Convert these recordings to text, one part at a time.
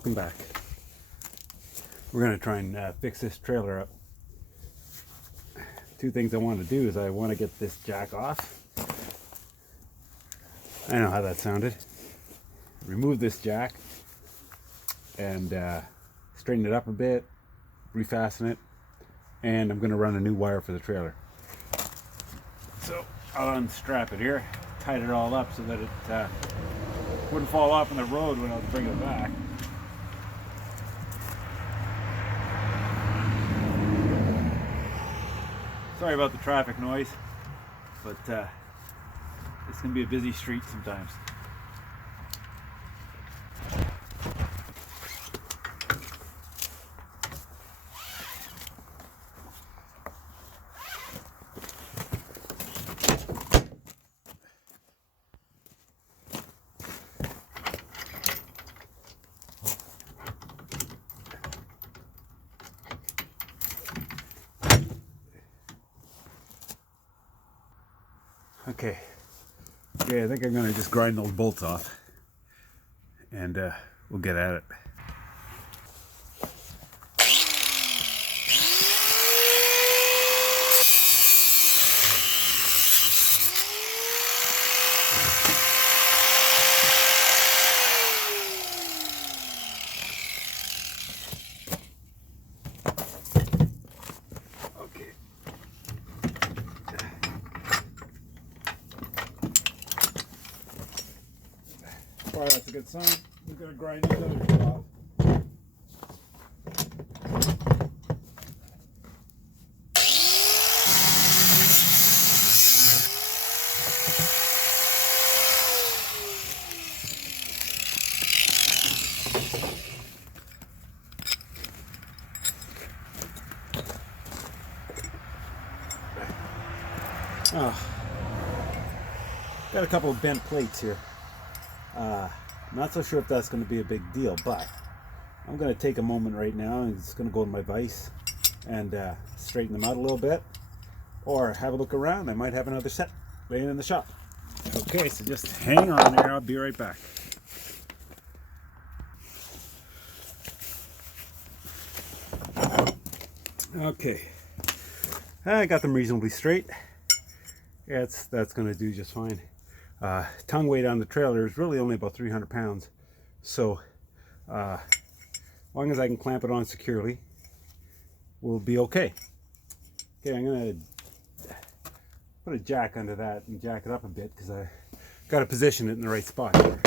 welcome back. We're going to try and fix this trailer up. Two things I want to do is I want to get this jack off. I know how that sounded. Remove this jack and straighten it up a bit, refasten it, and I'm going to run a new wire for the trailer. So I'll unstrap it here, tied it all up so that it wouldn't fall off in the road when I was bringing it back. Sorry about the traffic noise, but it's going to be a busy street sometimes. Okay, I think I'm going to just grind those bolts off and we'll get at it. Well, that's a good sign. I'm going to grind these others off. Oh, got a couple of bent plates here. Not so sure if that's going to be a big deal, but I'm going to take a moment right now and it's going to go in my vise and straighten them out a little bit, or have a look around. I might have another set laying in the shop. Okay, so just hang on there. I'll be right back. Okay, I got them reasonably straight. Yeah, that's going to do just fine. Tongue weight on the trailer is really only about 300 pounds, so as long as I can clamp it on securely, we'll be okay. Okay, I'm gonna put a jack under that and jack it up a bit because I got to position it in the right spot here.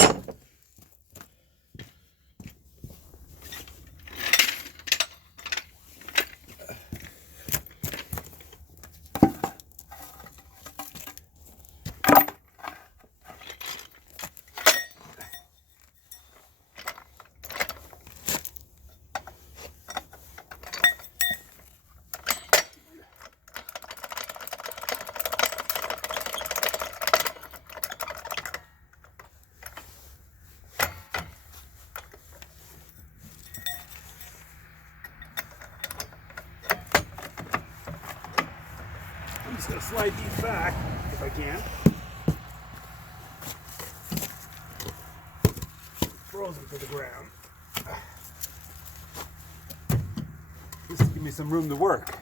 I'm just going to slide these back if I can. Throws them to the ground. Just to give me some room to work.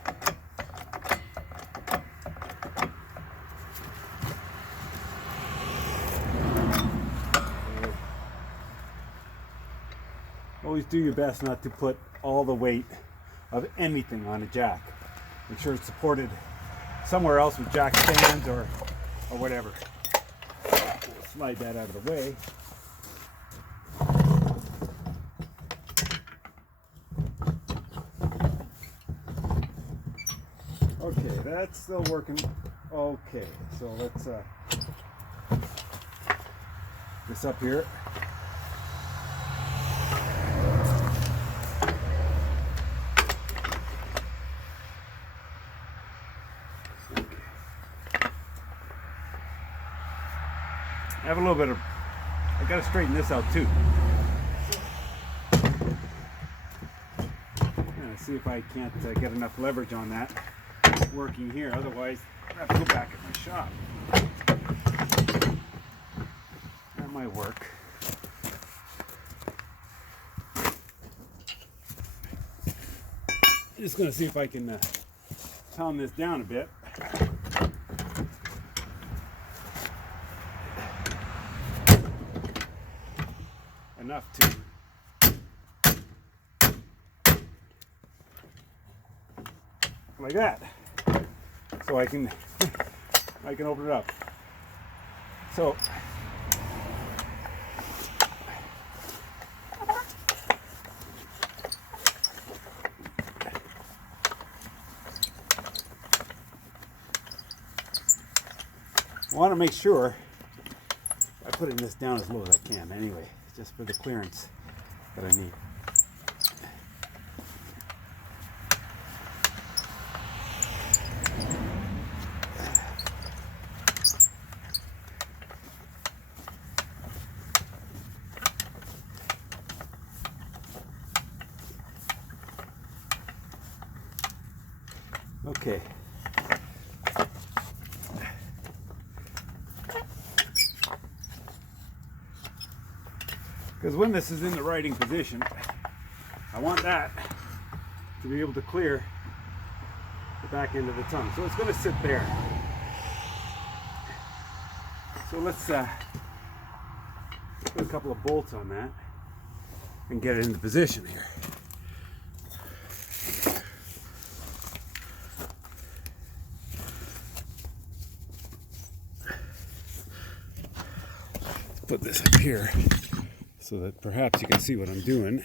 Always do your best not to put all the weight of anything on a jack. Make sure it's supported somewhere else with jack stands or whatever. We'll slide that out of the way. Okay, that's still working. Okay, so let's this up here. I have a little bit of, I gotta straighten this out too. See if I can't get enough leverage on that working here, otherwise I have to go back at my shop. That might work. Just going to see if I can pound this down a bit. Enough to like that, so I can open it up. So I want to make sure I'm putting this down as low as I can anyway, just for the clearance that I need. Okay. Because when this is in the writing position, I want that to be able to clear the back end of the tongue. So it's going to sit there. So let's put a couple of bolts on that and get it into position here. Let's put this up here, so that perhaps you can see what I'm doing.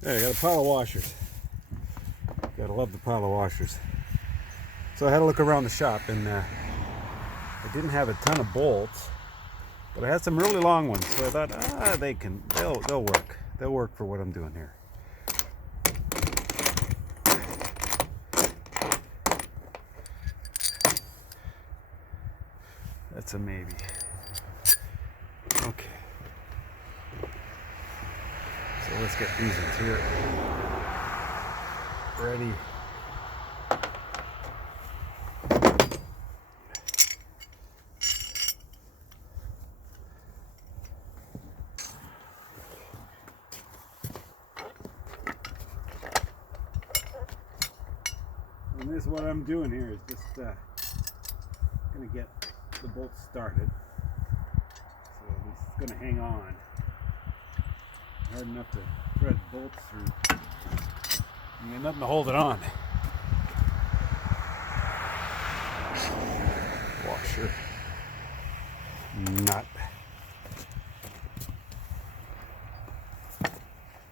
There, I got a pile of washers. Gotta love the pile of washers. So I had to look around the shop, and I didn't have a ton of bolts, but I had some really long ones, so I thought, they'll work. They'll work for what I'm doing here. That's a maybe. Okay. So let's get these ones here ready. And this, what I'm doing here is just going to get the bolts started. So at least it's going to hang on hard enough to thread bolts through. You got nothing to hold it on. Washer. Nut.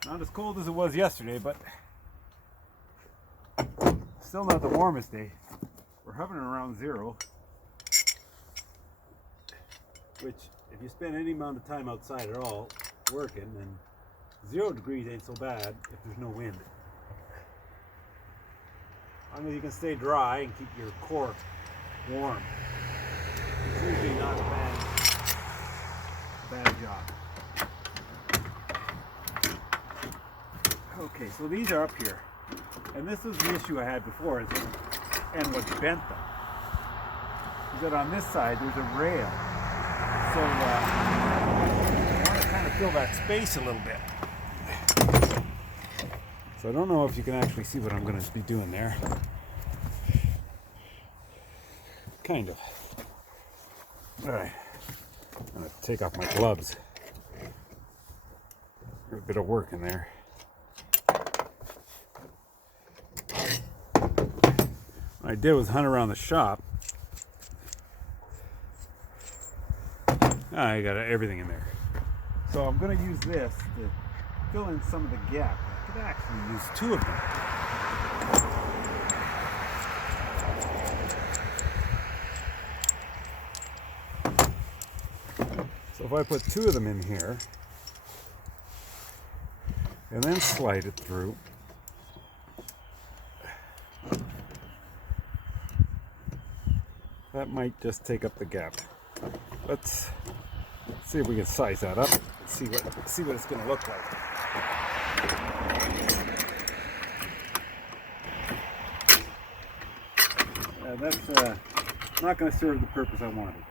Not as cold as it was yesterday, but still not the warmest day. We're hovering around 0, which if you spend any amount of time outside at all working, then 0 degrees ain't so bad if there's no wind. As long as you can stay dry and keep your core warm, it's usually not a bad job. Okay, so these are up here, and this is the issue I had before, and what bent them is that on this side there's a rail, so I want to kind of fill that space a little bit. So I don't know if you can actually see what I'm going to be doing there. Kind of. Alright, I'm going to take off my gloves. There's a bit of work in there. What I did was hunt around the shop. I got everything in there. So I'm going to use this to fill in some of the gap. I could actually use 2 of them. So if I put 2 of them in here and then slide it through, that might just take up the gap. Let's see if we can size that up and see what it's going to look like. that's not going to serve the purpose I wanted.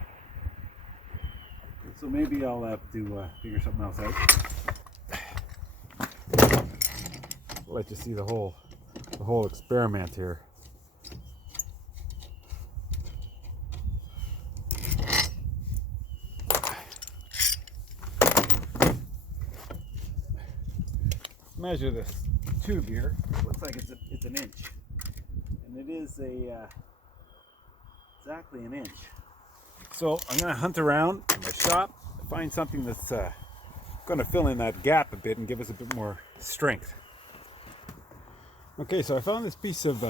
So maybe I'll have to figure something else out. Let you see the whole experiment here. Let's measure this tube here. It looks like it's an inch, and it is exactly an inch. So I'm going to hunt around in my shop, find something that's going to fill in that gap a bit and give us a bit more strength. Okay, so I found this piece of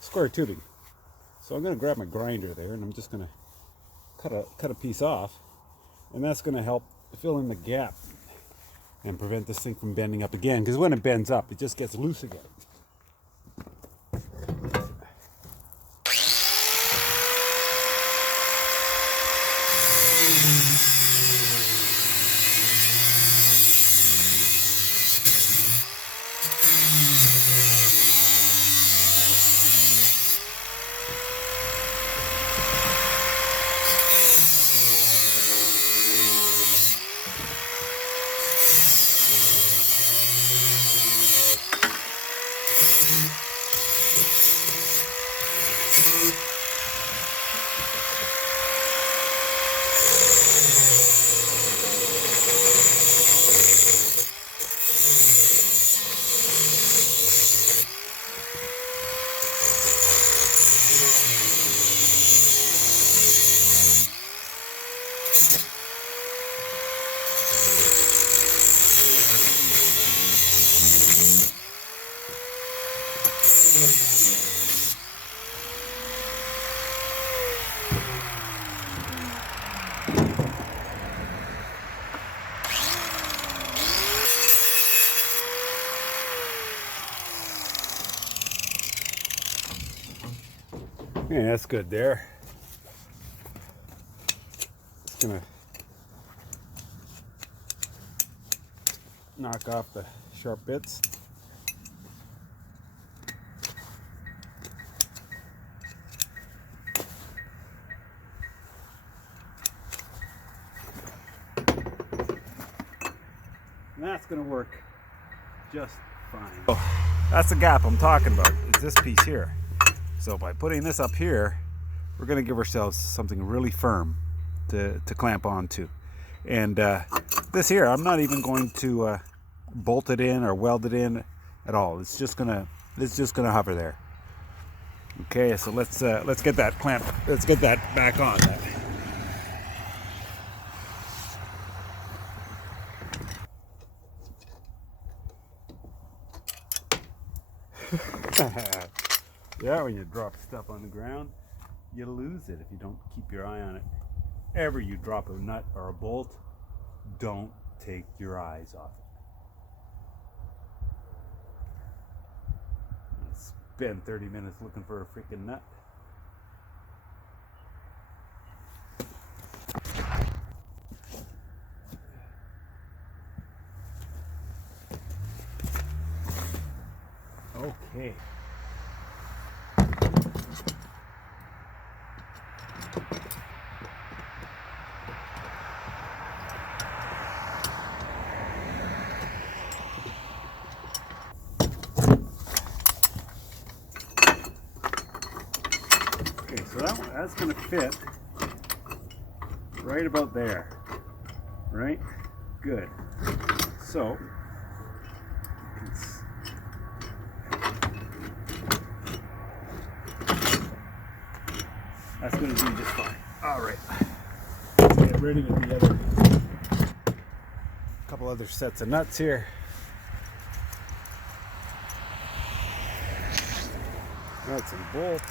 square tubing. So I'm going to grab my grinder there, and I'm just going to cut a piece off, and that's going to help fill in the gap and prevent this thing from bending up again, because when it bends up, it just gets loose again. Yeah, that's good there. Just gonna knock off the sharp bits. And that's gonna work just fine. Oh, that's the gap I'm talking about, is this piece here. So by putting this up here, we're going to give ourselves something really firm to clamp onto. And this here, I'm not even going to bolt it in or weld it in at all. It's just gonna hover there. Okay, so let's get that clamp. Let's get that back on. Yeah, when you drop stuff on the ground, you lose it if you don't keep your eye on it. Ever you drop a nut or a bolt, don't take your eyes off it. Spend 30 minutes looking for a freaking nut. Okay. Okay, so that's going to fit right about there, right? Good. So, that's going to do just fine. All right, let's get rid of the other couple other sets of nuts here. Nuts and bolts.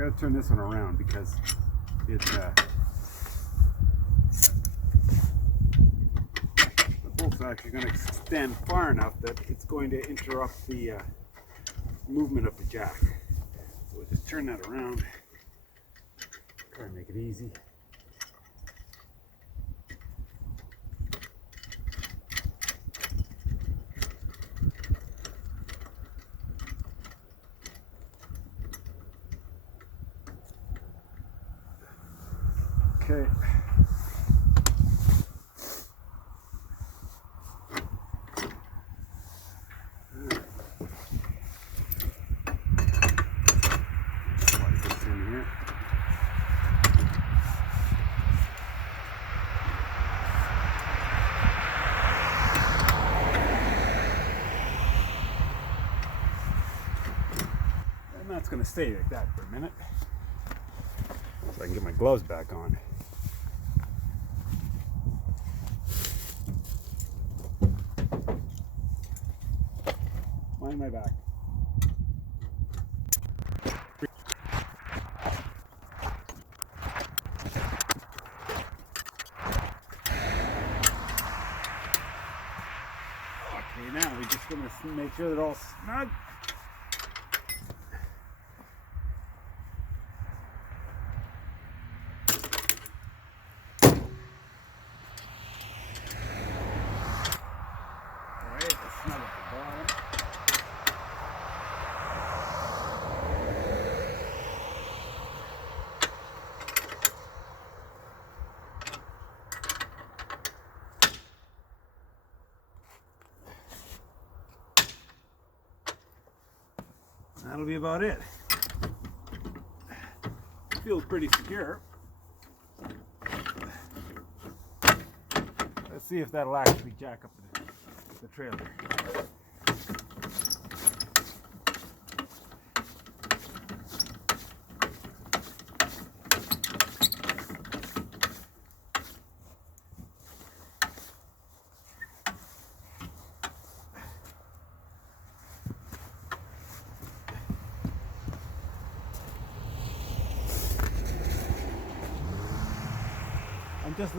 Gotta turn this one around because it's the bolt's actually going to extend far enough that it's going to interrupt the movement of the jack. So we'll just turn that around. Try and make it easy. Okay. Slide this in here. And that's going to stay like that for a minute. So I can get my gloves back on. Mind my back. Okay, now we're just going to make sure they're all snug. Alright, snug at the bottom. That'll be about it. Feels pretty secure. Let's see if that'll actually jack up the trailer.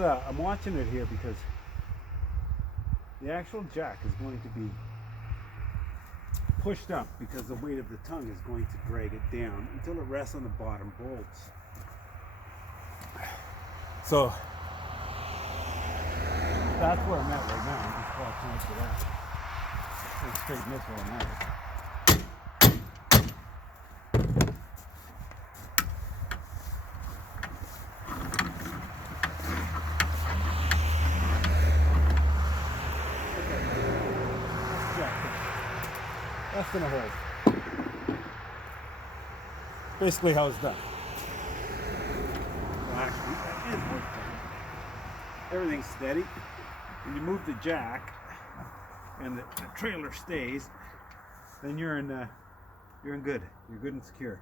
I'm watching it here because the actual jack is going to be pushed up because the weight of the tongue is going to drag it down until it rests on the bottom bolts. So that's where I'm at right now. I'm just watching it for that. Let's straighten this one out. That's gonna hold. Basically how it's done. Well, actually, that is what's done. Everything's steady. When you move the jack and the trailer stays, then you're in good. You're good and secure.